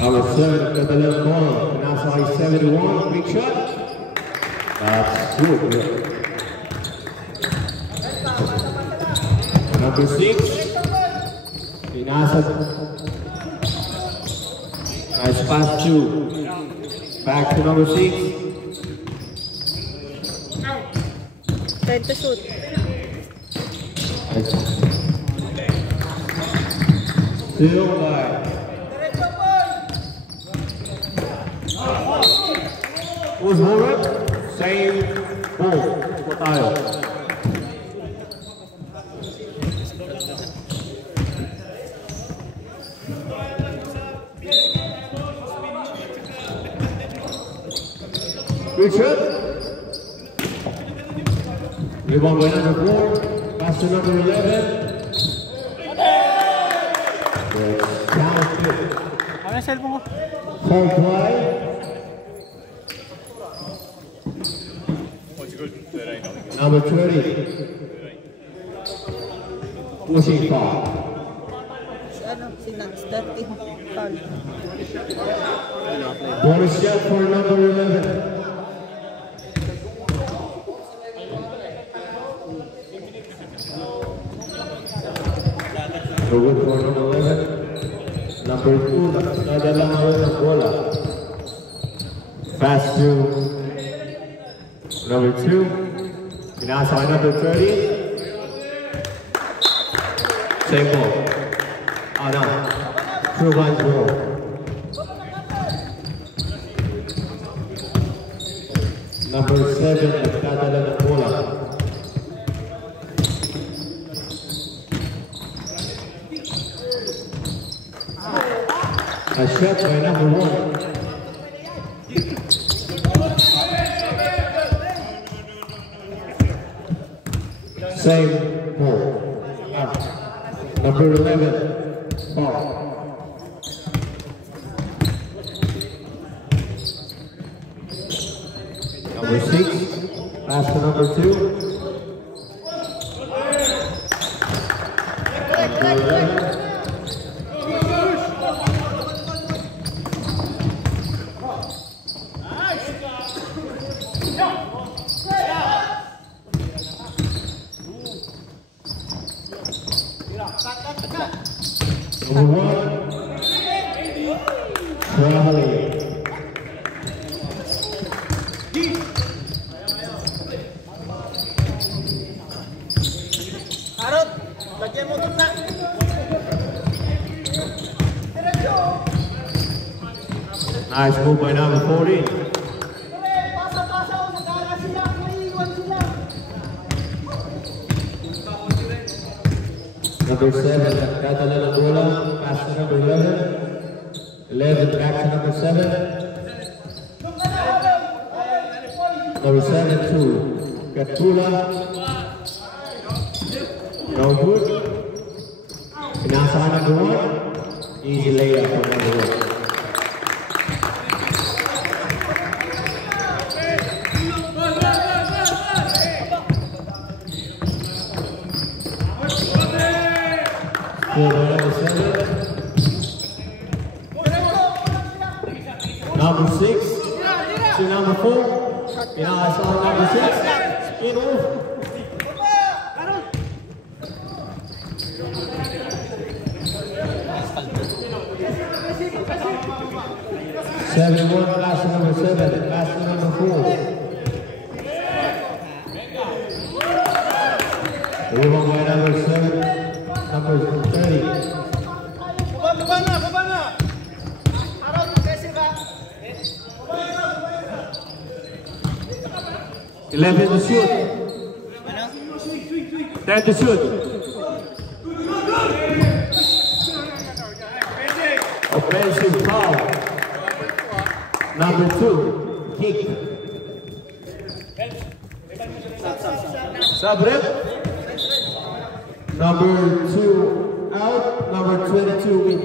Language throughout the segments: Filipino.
Number 7 at the left corner, Pinasay 71, big shot. That's good. Number 6, Pinasay. Nice pass 2. Back to number 6. Time to shoot. Still by. Who's moving? Same ball for tayo. Good shot. Rebound by number 4. Pass to number 11. Ano yung cellphone ko? Foul play. Number 20. Pushing foul. Ano? Si Nats. 30. Foul. Bonus shot for number 11. Good for number 11. Number 2, nadala ngayon ng bola. Pass to number 2. Pinasa kay number 30. Same ball. No. True line ball. Number 7, nagdadala ng bola. A shot by number 1. Same ball. Number 11. Foul. Number 6. Pass to number 2. Number 11. Number 1, traveling. Harot! Lagyan mo doon na! Nice move by number 14. Number 7, nagdadala ng bola. Pass to number 11. 11 back to number 7. Number 7, 2. Gatula. No good. Pinasa ka number 1. Easy layup for number 1. Number 6 to number 4. Pinasa on number 6. Spin off. 71 pass to number 7. Pass to number 4. Rebound by number 7. Number 30. Eleven to shoot. 10 to shoot. Offensive foul. Number 2, kick. Sub-rep. Number 2 out. Number 22 win.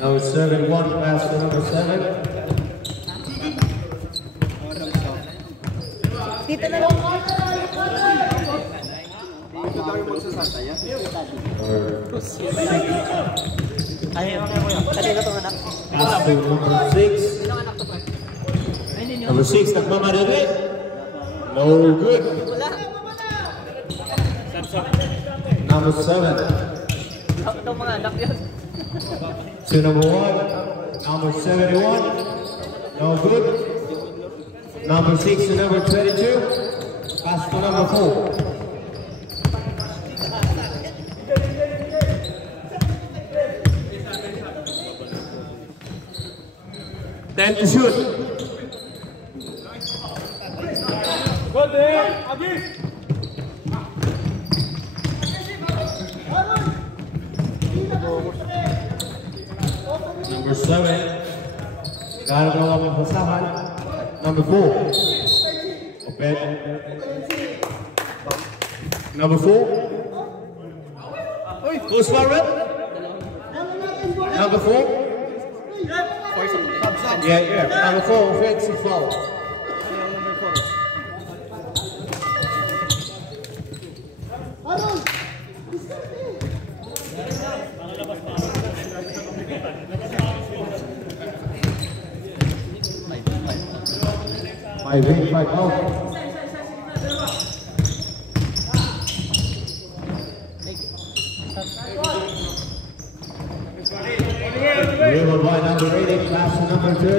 Number 7, 1 pass to number 7. Ay, kanina to anak. Pass to number 6. Number 6, nagmamadali. No good. Number 7. Ito mga anak yun. To number 1. Number 71. No good. Number 6 to number 22. Pass to number 4. Time to shoot. Good there, Agi. Number 7. Gotta go up with Sahan. Number 4. Open. Number 4. Goes forward. Number 4. Yeah. Number 4, offensive foul. Five in, 5 out. Dribbled by number 80, pass to number 30.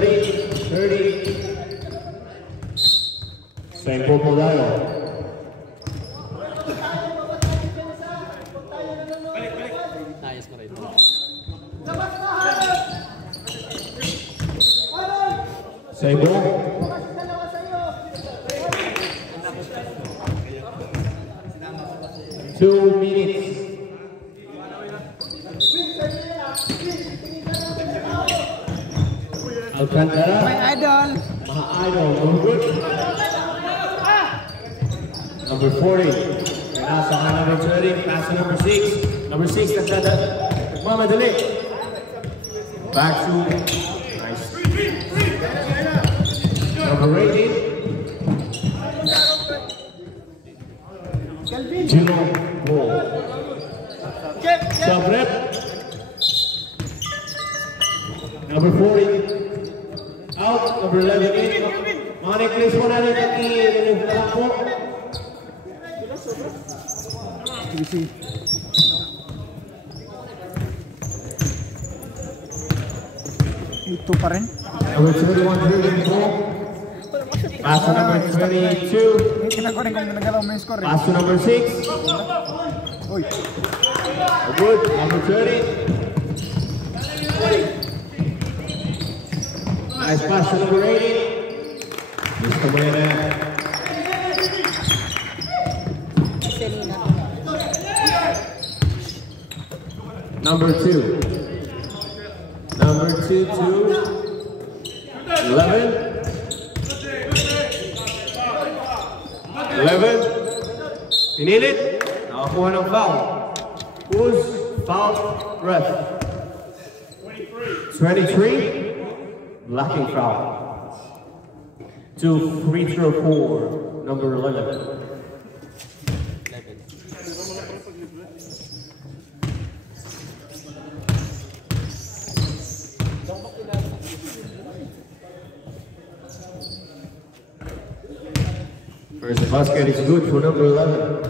Same purple dial. Same ball. Two minutes. Alcantara. My idol. Mga idol. Number good. Number 40. Nasa ka number 30. Pass to number 6. Number 6. Nagmamadali. Back to. Nice. Number 18. Jerome Wall. Sub-rep. Number 40. Out, number 11 in. Mga necklace mo natin at i-talak po. Ito pa rin. Number 21, dribbling ball. Pass to number 22. Kinakuha rin kung nagalaw mo yung score. Pass to number 6. Uy. Good, number 30. Nice pass to number 80. Gusto mo yun na. Number 2. Number 2 to 11. 11. Pinilit. Nakakuha ng foul. Who's foul ref? 23. Blocking foul. To free throw 4. Number 11. First basket is good for number 11.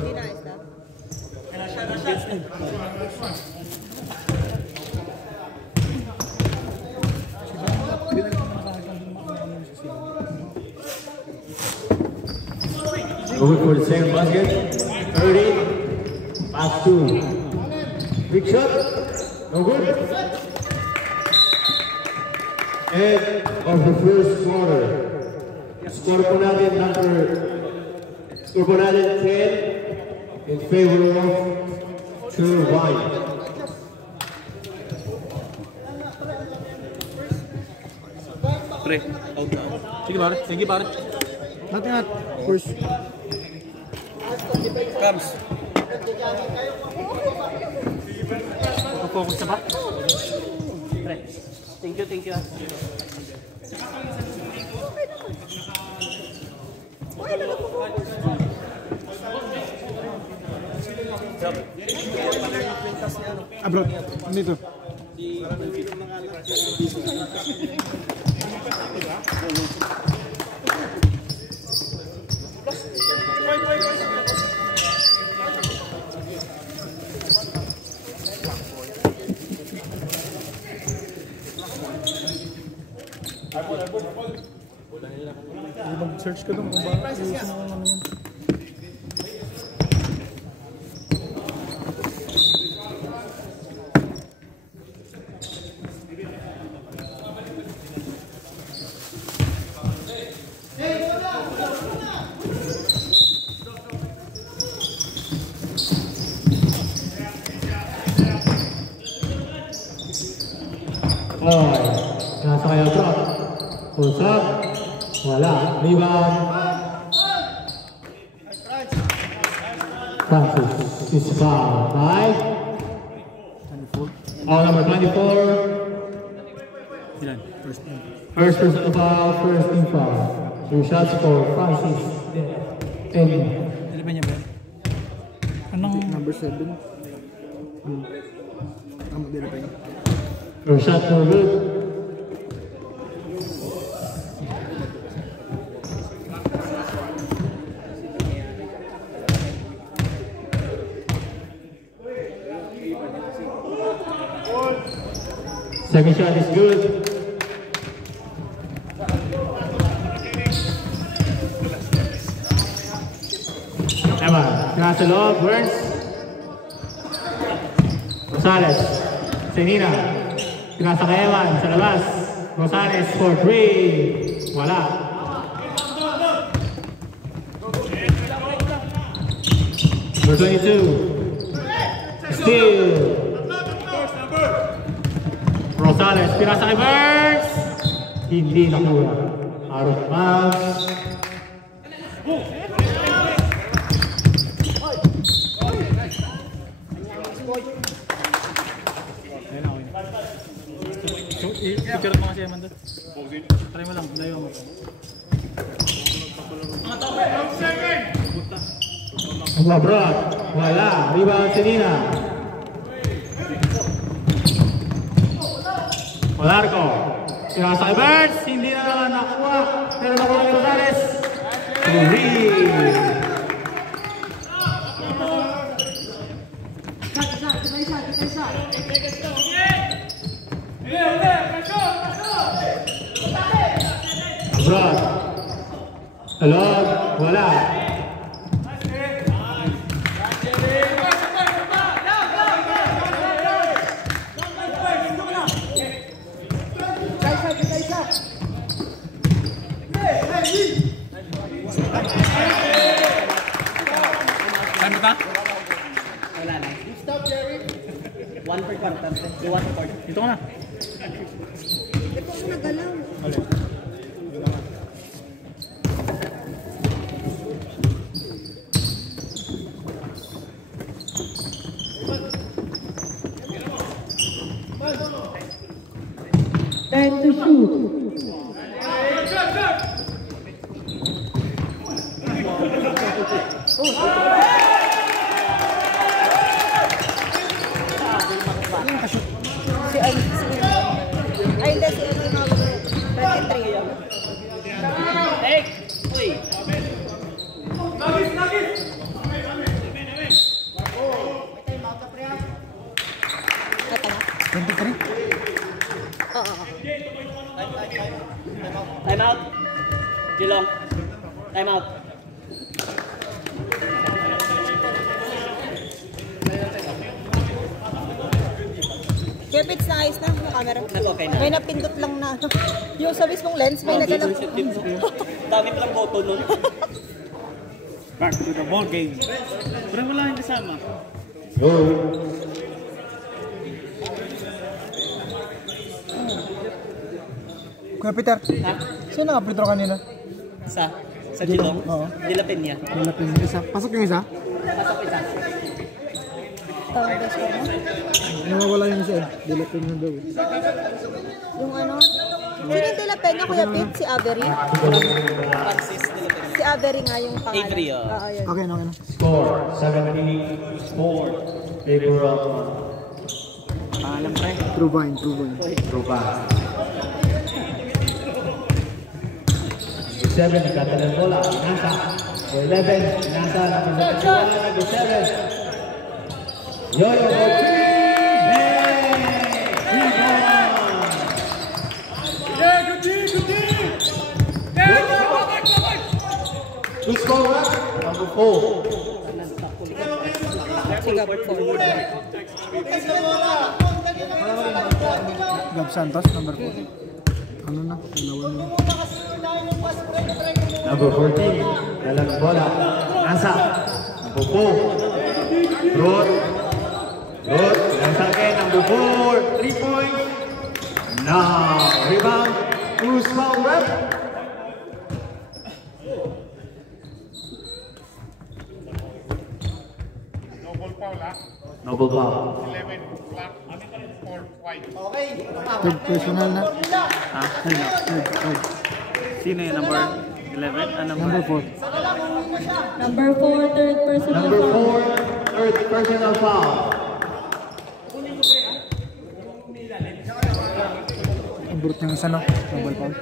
Good for the second basket. 30. Pass 2. Big shot. No good. End of the first quarter. Score po natin Score po natin 10 in favor of True Wine. Pre, out na. Sige pare. Natin. First. Comes. Focus na ba? Pre, thank you. Abroad. Dito. Mag-search ka doon kung ba ayusin ako naman. Nasa kayo drop. Push up. Wala. Rebound. Francis is fouled by foul number 24. First person to foul, first team foul. 2 shots for Francis. Ano ba niya ba? Anong number 7? Tama din pa yun. First shot for good. Second shot is good. Emma, nasa loob, Burns. Rosales, Senina. Nasa kay Eman, sa labas. Rosales for 3. Wala. Number 22. Steal. Rosales, pinasa kay Burns. Hindi nakuha. Out of bounds. Picture mo kasi Eman doon. Try mo lang, layo mo. Abroad. Wala. Rebound si Nina. Olarco. Pinasa kay Burns. Hindi na naman nakuha. Pero nakuha ni Rosales. Abroad. Alog. Wala. Time ba? Wala na. Stop, Jerry. 1 per quarter. 1 per quarter. Dito ka na. Ito ko nagalaw. Time to shoot. Ay, hindi si ano yung 23. Hey! Uy! Ito na. 23? Oo. Time out. Jilong. Time out. Kaya pits na ayos na yung camera. Okay na. May napindot lang na. Yung sa mismong lens, may nagalaw. Dami pa lang photo nun. Back to the ball game. Pero wala yung kasama. Go. Kuya Peter, Ha? sino naka-free kanina? Sa Jilong? Oo. Dilapin niya. Nilapin yung isa. Pasok yung isa? Pasok isa. Tawag ba siya, no? Nawawala yung isa. Dilapin yung daw. Yung ano? Sino yung Dilapenya, Kuya Pit? Si Avery? Francis Dilapin. Si Avery nga yung pangalan. Avery, oh. Oo, yun. Okay na, okay na. Score Score 74 favor of Alam pre. Truvine. Ruban. 7 nagkatala ng bola. Pinasa. 11. Pinasa. Number 7. Yoyo. Good score, number 4. Sigap 4. Gab Santos, number 4. Ano na? Inawan na. Number 14. Dalang bola. Nasa. Number 4. Rod. Nasa again. Number 4. 3 points. Now, rebound. Who's foul rep? Noble foul. 11 black, 4 white. Third personal na. Ah, Third. sino yung number 11? Ah, Number 4. Number 4, third personal Number foul. 4, third personal foul. Ang brut ng isa, no? Double foul.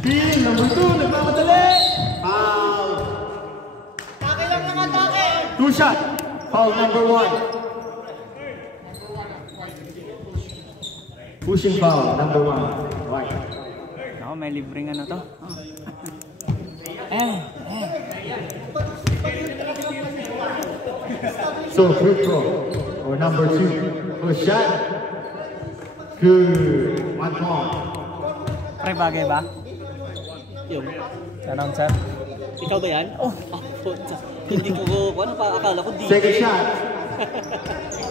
Steal, number 2, nagmamadali. Foul. Two shot. Foul number 1. Pushing foul number 1. Right. Ako, may libreng ano to. So free throw or number 2. Push shot. Good. 1 point. Pre, bagay ba? Yung, Announcer? ikaw ba yan? Oh, puta. Hindi ko, ano pa, akala ko DJ. Second shot.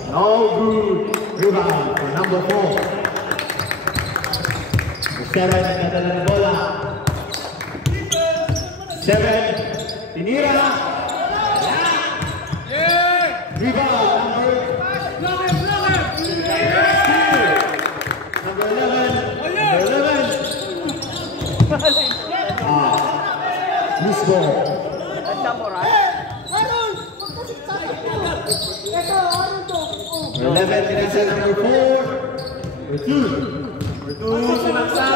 No good. Rebound for number 4. The 7 nagdadala ng bola. 7. Tinira. Rebound number 11. Miss ball. Number 11, pinasa number 4. Number 2, sumaksa.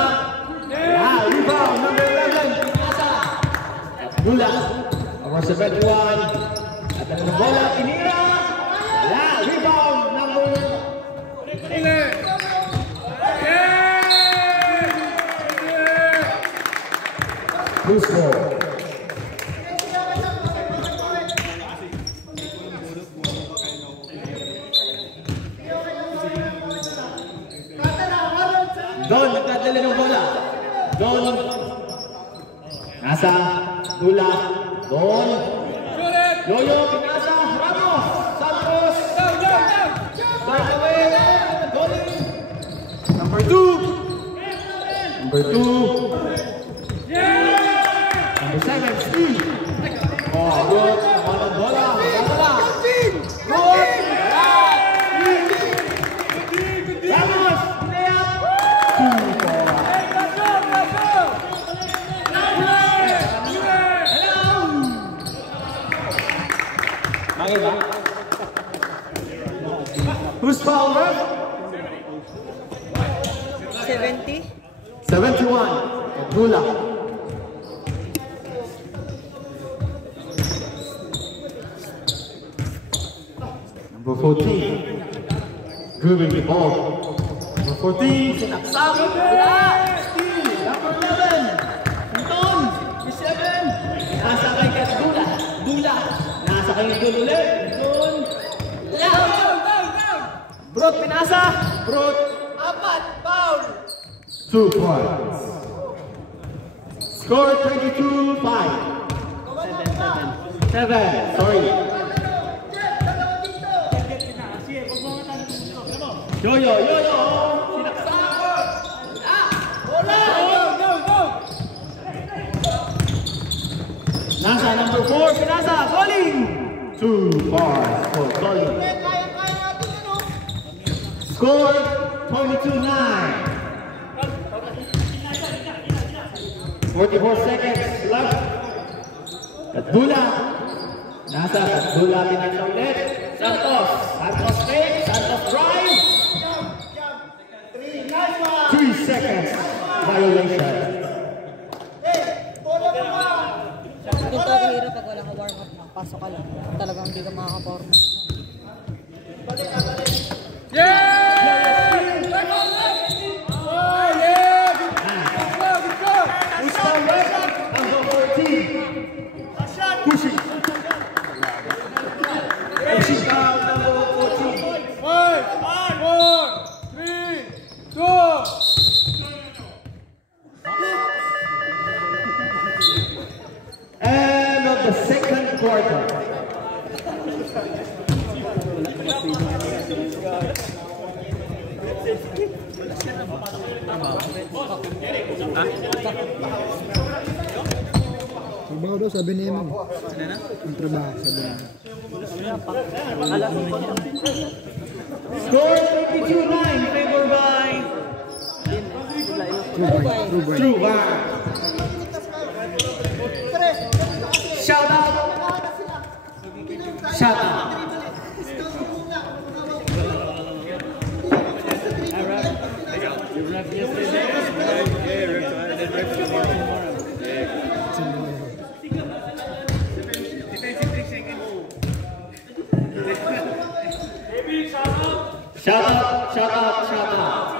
Rebound, number 11, pinasa. Gula. Number 71. At ang bola, tinira. Rebound, number 11. Loose ball. Don, nagdadala ng bola. Don. Nasa. Tula. Don. Yoyo, pinasa. Ramos. Santos. Back away. Don. Number 2. Number 2. Number 7, Steve. Oh, good. Naman ang bola. Bola. Good. Ramos. Layup. 2 points. Bagay ba? Who's foul, ref? 70. 71. Abdullah. Number 14. Grooving the ball. Number 14. Sinaksak. Wala. Steal. Number 11. Anton. Number 7. Nasa kay Abdullah. Dula. Nasa kay Dul ulit. Dul. Brot, pinasa. Brot. 4. Foul. 2 points. Score 22-5. 7. Sorry. Yoyo. Sinaksak. Bola. Nasa number 4. Pinasa. Bowling. 2 bars for Bowling. Score 22-9. 44 seconds left. Katdula. Nasa Katdula pinaglaw ulit. Santos. Santos fake. Santos drive. 3 seconds. Violation. Ito hirap pag wala ka warm up na. Pasok ka lang. Talagang hindi ka makaka-form. Pushing. Pushing down number 14. 5, 4, 3, 2. End of the second quarter. Trabaho daw, sabi ni Emang. Ang trabaho, sabi niya. Score 32-9, favored by True Vine. Shout out. Shout out. Shout out, shout out, shout out.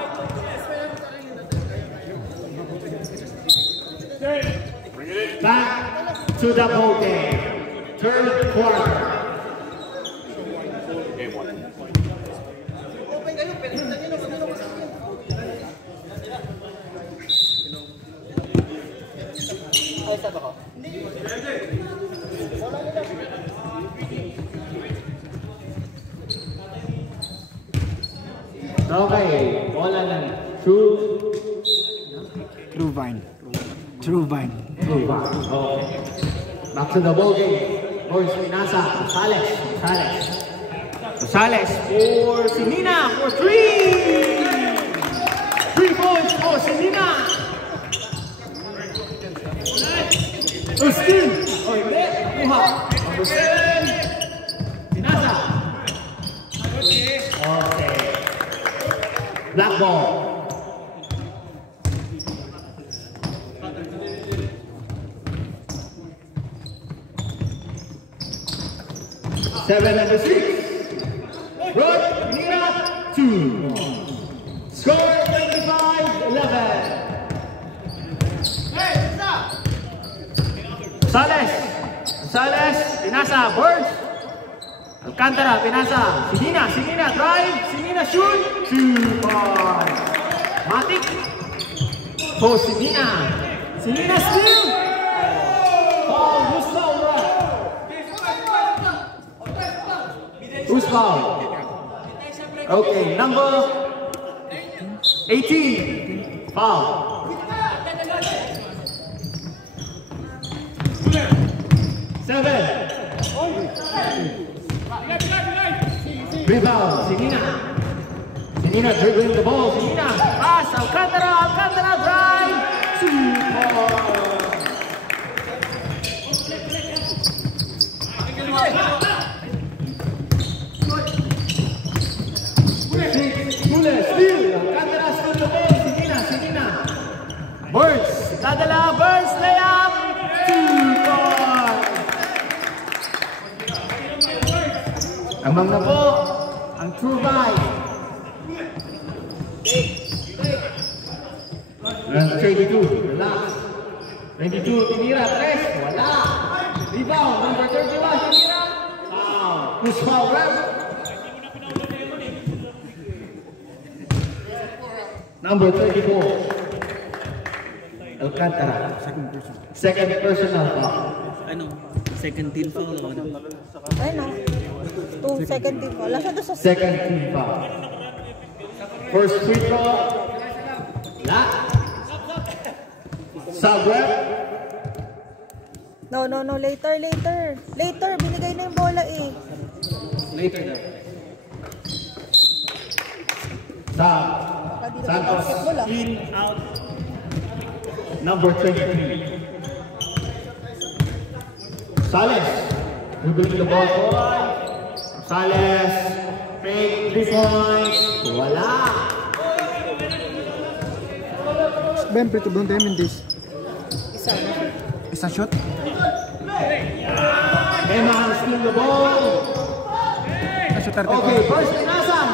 Back to the ball game. Third quarter. Okay, bola ng True Vine. True Vine. Okay. Back to the ball game. Boys, nasa Rosales. Rosales for Sinina for 3. 3 points for Sinina. Ustin. Oh, hindi. Kuha. Number 7. Sinasa. Okay. Black ball. Seven number 6. Rod Pinira 2. Score 25-11. Sales, Pinasa, Birds. Alcantara, Pinasa, Sinina, drive, Sinina shoot, 2 points. Matic, for Sinina steal. Foul, who's foul, right? Who's foul? Okay, number 18, foul. 7. Rebound, Sinina dribbling the ball, Sinina, pass, Alcantara drive, 2 points. Steal, Alcantara steal the ball, Sinina. Birds, dadala, Birds, layup, 2 points. Amang na po ang True Vine. 32, relax. 22, Tinira, 3, wala. Rebound, number 31, Tinira. Who's foul, ref? Number 34, Alcantara. Second personal foul. Ano? Second team foul o ano? Ay no. 2 second team foul. Lasa doon sa Second team foul. First free throw. La. Sub-rep. No, later. Binigay na yung bola eh. Later daw. Stop. dito sa Santos. basketball ah. In, out. Number 23. Sales. Dribbling the ball forward. Sales. Fake 3 points. Wala. Ben, pretty don't time in this. Isa. Isang shot. Emma steal the ball. Isang shot 30. Okay, first Inasan.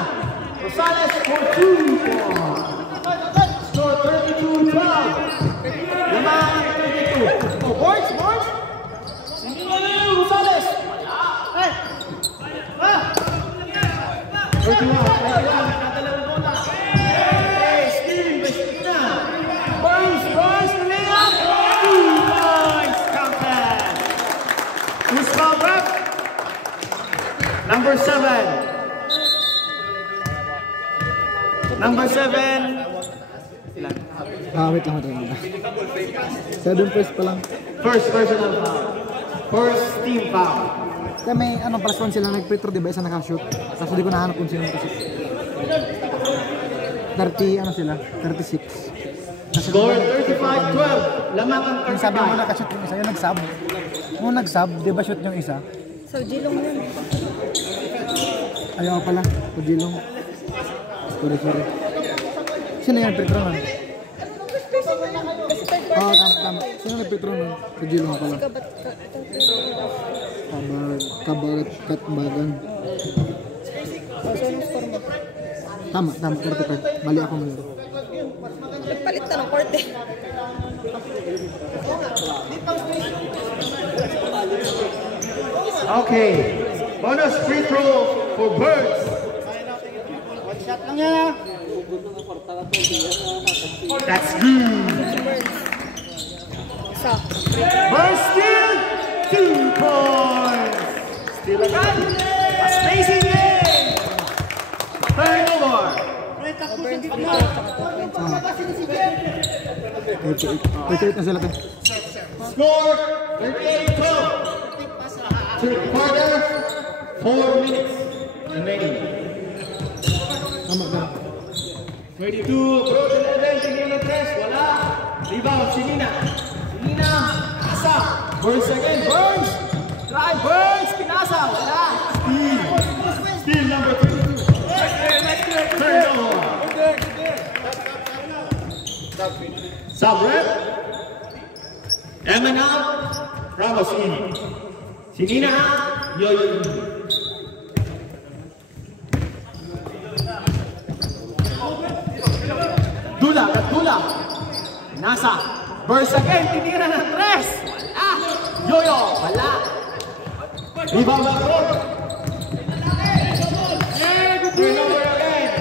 Rosales for 2 points. Score 32-12. Lamang 32. Oh, boards. Rosales. Hey. 31. Nakadalawang bola. Hey, stealing by Stina. Burns, layup. 2 points. Counted. Who's called rep? Number 7. Number 7. Wait lang. 7 first pa lang. First personal foul. First team foul. Kaya may plus 1 sila nag-free throw, diba? Isa nakashoot. Tapos hindi ko nahanap kung sino kasi. 30, sila? 36. Score 35-12. Lamang ang Yung sabi mo 35. nakashoot yung isa, yung nag-sub. Nung nag-sub, diba shoot yung isa? So, Jilong yun. Ayaw pala, pagilong. Sorry. Sino yan, free throw nun? Oo, tama. Sino nag-free throw nun? Pagilong pala. Katbagan. So, anong score mo? Tama, 45. Mali ako. Nagpalit na ng korte. Okay. Bonus free throw for Birds. One shot lang yan. That's good. Isa. Birds steal. 2 points. Steal again. A spacing game. Turnover. Burns free throw, tsaka 2 points. 38 na sila tayo. Score 38-12. Third quarter. 4 minutes remaining. Tama. 22. Approach 11. Tingnan ng press. Wala. Rebound. Sinina. Asa. Burns again. Burns. Try. Burns. Pinasa. Wala. Steal number 32. Turnover. Sub rep. Eman out. Ramos in. Sinina out. Yoyo in. Dula. Nasa. Burst again. Tinira ng tres. Wala. Yoyo. Wala. Rebound na ko. Turnover again.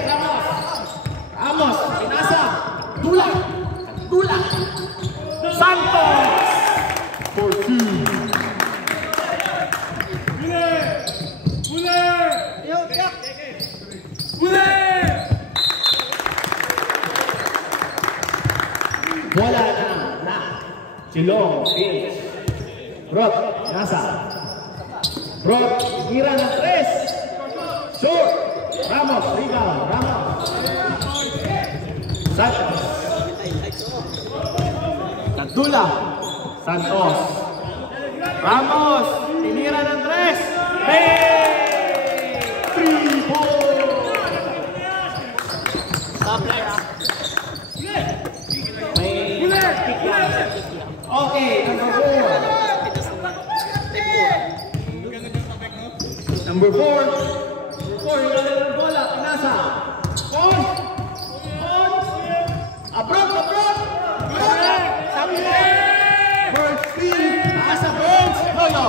Ramos. Pinasa. Dula. Santos. For 2. Wala na. Silong, Vince. Brock, nasa. Brock, tira ng tres. Short. Ramos, rebound. Santos. Tagdula. Santos. Ramos, tinira ng tres. Hey! 3 points. Stop there. Okay, number 4. Yung ng bola, pinasa. Abroad. Bird steal, nasa Birds. Yoyo.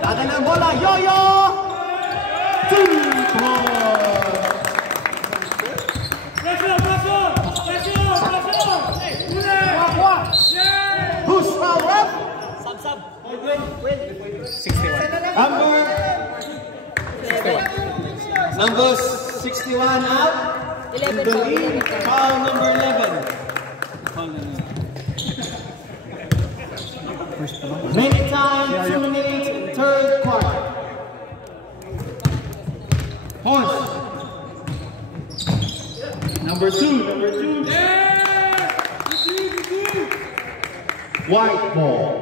Dagan ng bola, Yoyo. 2 points. Who's foul rep? Sub. 61. Number 61 out. 11 Foul number 11. Make time 2 minutes, third quarter. Horns. Number 2. white ball.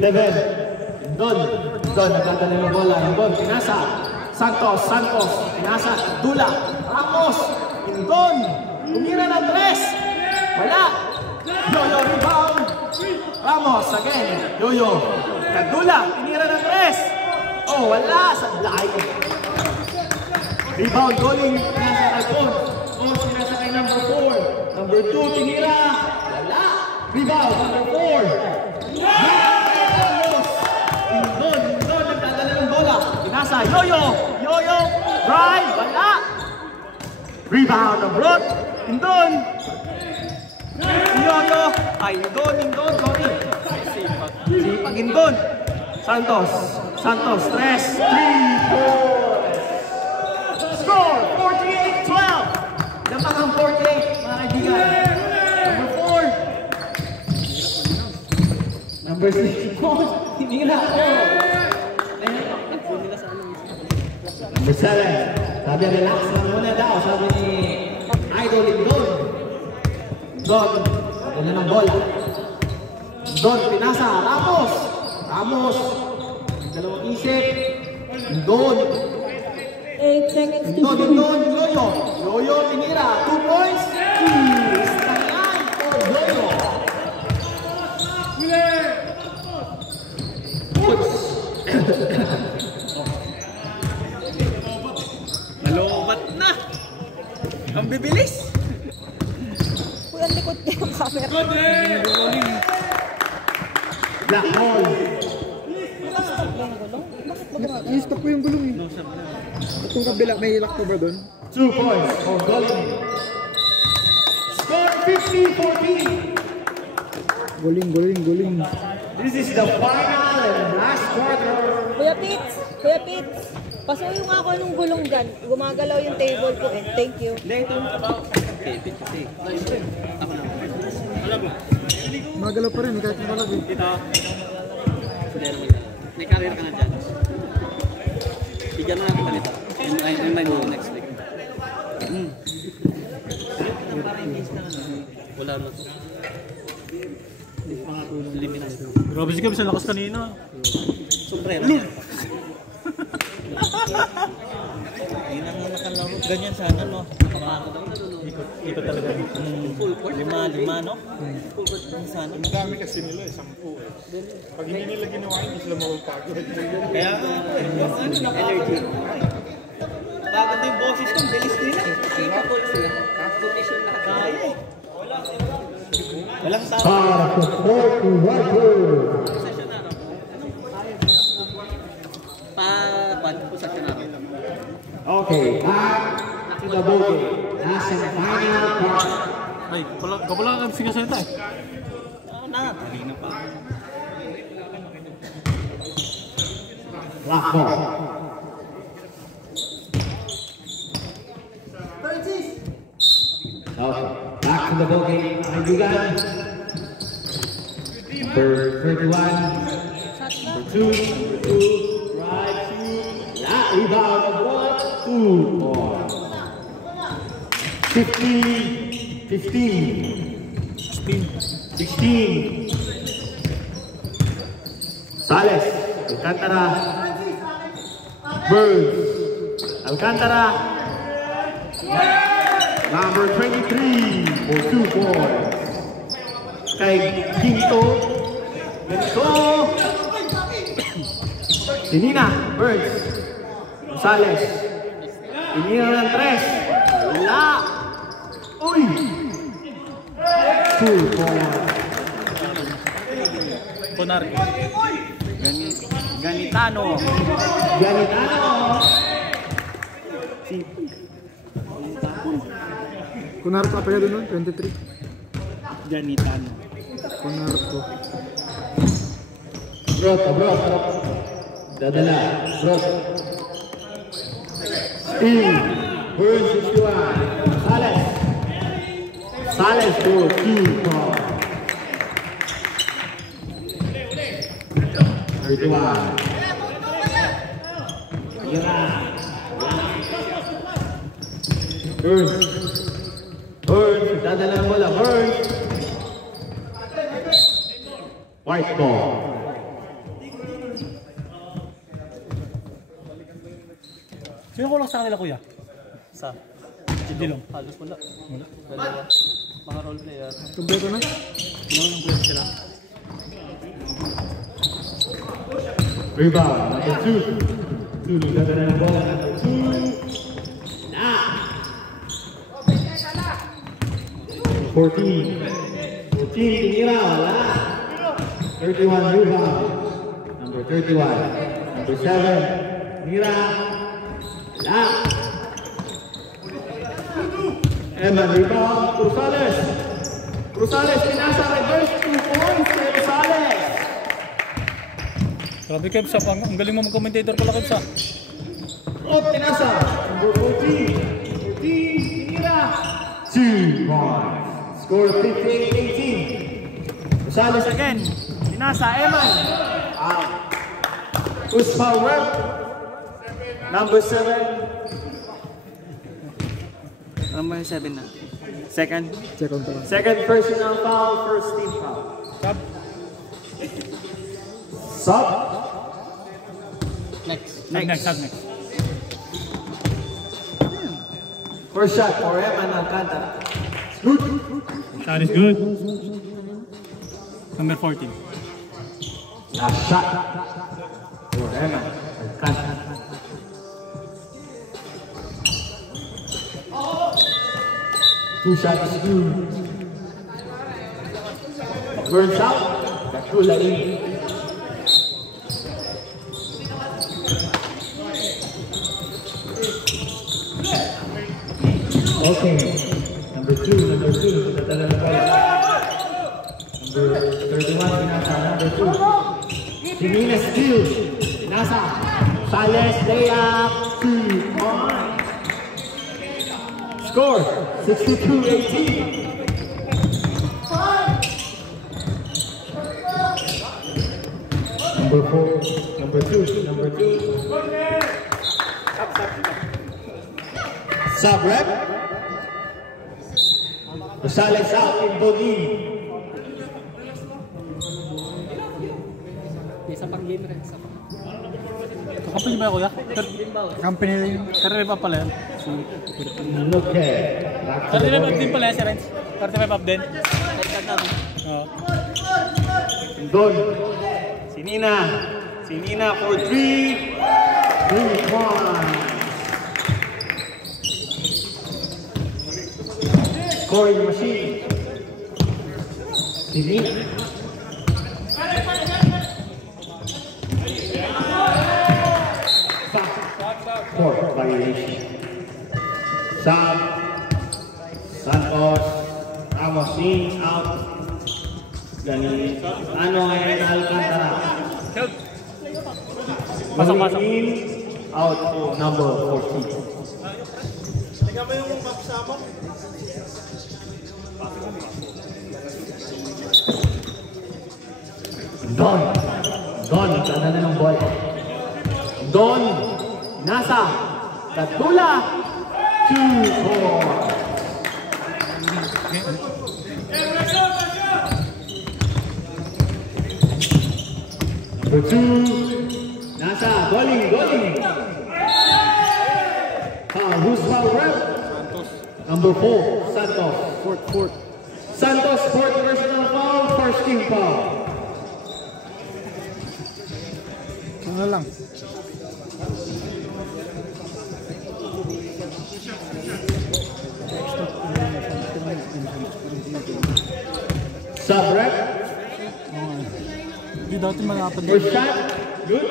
Level. Don, nagdadala ng bola. Don, pinasa. Santos, pinasa. Dula, Ramos, Don, tumira ng 3. Wala. Yoyo, rebound. Ramos, again. Yoyo. Dula, tinira ng 3. Oh, wala. Sablay. Rebound, goaling. Pinasa kay Pons. Pons, pinasa kay number 4. Number 2, tinira. Wala. Rebound, number 4. Don, nagdadala ng bola. Pinasa, Yoyo, drive, wala. Rebound, abroad. Indon. Yoyo, ay Indon, sorry. Sipag Indon. Santos, 3, 4. Score, 48-12. Napakang 48, mga kaibigan. Number 4. Number 6. Hinila ko. Number 7. Sabi, relax lang muna daw. Sabi ni Idol Indon. Don, wala ng bola. Don, pinasa. Ramos. Dalawang isip. Indon. 8 seconds to Indon. Yoyo, tinira. 2 points. Stanyan for Yoyo. Nalobat na! Ang bibilis! Uy, ang likod ko yung camera. Black ball. I-stop ko yung gulong eh. Itong kabila, may lock to ba doon? 2 points for goalie. Score 50-14. Guling. This is the final and last quarter. Kuya Pits, pasuyo nga ako nung gulong dyan. Gumagalaw yung table ko eh. Thank you. Magalaw pa rin, kahit makalab eh. May career ka na dyan. Bigyan mo natin palita. Yung may go next week. Wala na to. Grabe si Gab, sa lakas kanina. Sombrero. Yun ang nakalaro. Ganyan sana, no? Ikot talaga. Full court. Lima, no? Full court sana. Ang dami kasi nila 10 eh. Pag hindi nila ginawa, hindi sila mapapagod. Kaya, energy. Bakit yung boses ko, bilis nila. Capable sila. Competition lahat. Kaya eh. Walang tao. Para sa 41. Okay, back to the ball game. Nasa final part. Ay, kapala ang sinasalita eh. Kanina pa. Black ball. Okay, back to the ball game. Kaibigan. Number 31. Number 2. Right to. Rebound of 1, 2 points. 15. 16. Sales. Alcantara. Birds. Alcantara. Number 23 for 2 points. Kay Quinto. Sinina. Birds. Gonzales. Tinira ng 3. Wala. Uy! 2 points. Ponari. Ganitano. Kunarap ka pa doon, 23. Ganitano. Kunarap ko. Brot. Dadala. Brot. Steve. Burns 61. Sales for 2 points. 31. Tira. Burns. Dadala ng bola. Burns. White ball. Sino ko lang sa kanila, kuya? Sa? Dilong. Halos wala. Dalawa. Mga role player. Kumpleto na? Mga player sila. Rebound. Number 2. Dadala ng bola. Number 2. 14. Tinira, wala. 31 rebound. Number 31. Number 7. Tinira. Wala. Eman rebound. Cruzales. Cruzales pinasa. Reverse 2 points. Cruzales. Grabe, Kebs. Ang galing mo mag-commentator pala, Kebs. Oh, pinasa. Number 14. 14. Tinira. 2 points. Score 58-18. Rosales again. Pinasa, Eman. Who's foul rep? Number 7. Ano ba yung 7 na? Second? Second pa lang. Second personal foul, first team foul. Sub. Sub. Next. First shot for Eman Alcantara. Good. Shot is good. Number 14. Last shot for Eman Alcantara. Two shots is good. Burns out. Kakula in. Okay. Number 2. Tatala ng bola. Number 31, pinasa. Number 2. Jimenez steal. Pinasa. Sales, layup. 2 points. Score 62-18. Number 4. Number 2. Sub rep. Rosales out in Bogey. Isa pang game rin. Kakampi niyo ba, kuya? Company na yun. Carry pa pala yan. Okay. 35 up din pala yan, si Renz. 35 up din. Oo. Don. Sinina for 3. 3 points. Scoring machine. Sinina. Fourth violation. Sub. Santos. Ramos in, out. Ganun. Ano ay Alcantara. Pasok. In, out to number 14. Tingnan mo yung mapsama. Don, kada na ng ball. Don, nasa. Katula. 2-4. Number 2. Nasa. Bowling. Who's foul rep? Number 4. Santos. Fourth. Santos, fourth personal foul, first team foul. Ano lang? Sub-rep. Hindi dati malapad First shot. Good.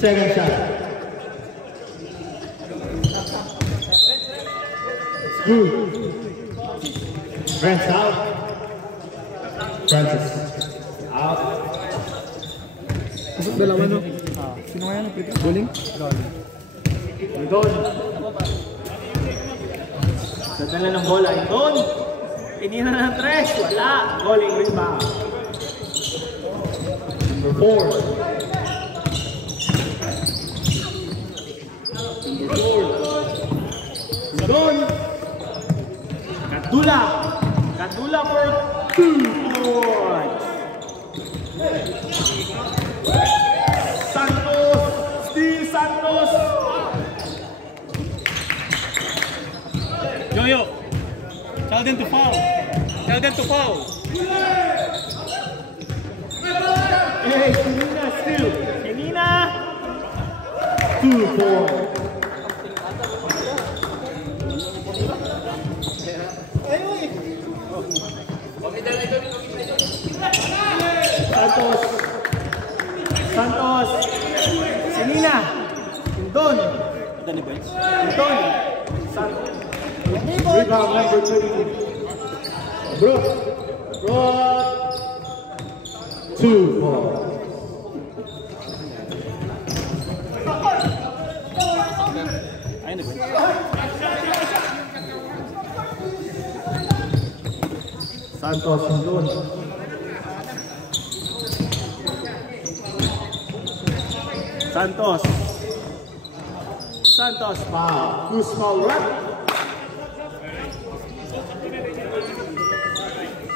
Second shot. It's good. Francis out. Francis out. Pasok dalawa, no? Sino kaya nagpita? Bowling? Idon. Dadala ng bola. Idon. Tinira ng 3. Wala. Calling rebound. Number 4. Doon. Kadula. Kadula for 2 points. Santos. Steve Santos. Yoyo. Tell them to foul. Tell them to foul. Hey, Selena still. Selena. 2 points. Santos. Santos. Selena. Indon. Indon. Santos. Rebound number 22. Brook. 2 points. Santos Indon. Santos. Santos. Foul. Who's foul rep?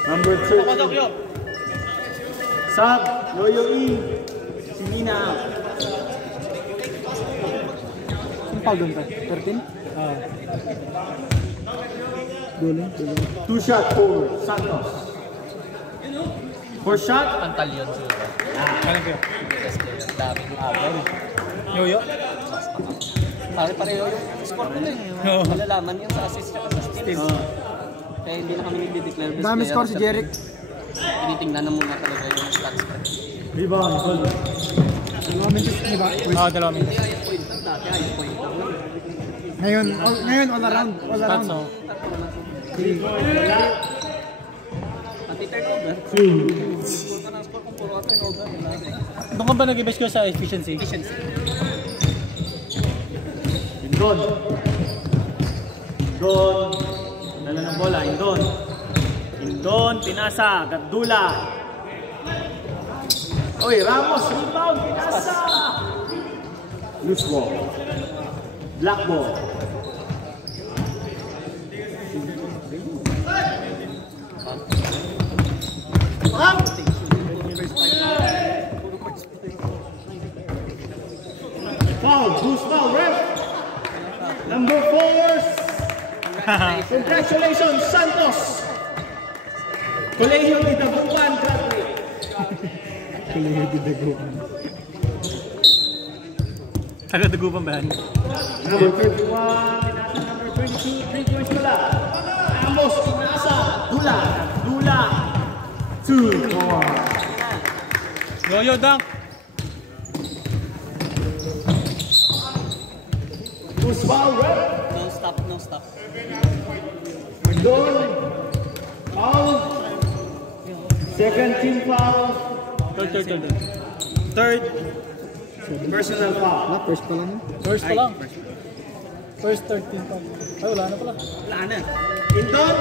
Number 13. Sab. Yoyo E. Selena. Ang foul doon pa? 13? Dulo. 2 shot for Santos. For shot. Pantal yun siguro. Dami yung Yoyo. Pare-pareho yung score ko lang. Malalaman yun sa assist at sa steals. Kaya hindi na kami nagde-declare best Dami player. score si Jeric. Tinitingnan na muna talaga yung stats. Rebound. Goal. 2 minutes, di ba? Oo, 2 minutes. Kaya yung point lang dati, ay yung point lang. Ngayon, all around. All around. Pati turnover. 2. Score ka ng score kung puro turnover. Doon ka ba nag-ibig ko sa efficiency? Efficiency. Indon. Indon. Dala ng bola. Indon. Indon. Pinasa. Gadula. Oy, Ramos. Rebound. Pinasa. Loose ball. Black ball. Foul. Who's foul rep? Number 4. Congratulations, Santos. Colegio de Dagupan graduate. Kaya didaguan. Taga Dagupan ba yan? Number 51. Number 22. 3 points pala. Ramos. Pinasa. Dula. Dula. 2 points. Yoyo dunk. Who's foul rep? No stop, no stop. Indon. Foul. Second team foul. Third. Personal foul. First pa lang. First pa lang. First 13 pa. Ay, wala na pala. Wala na. Indon.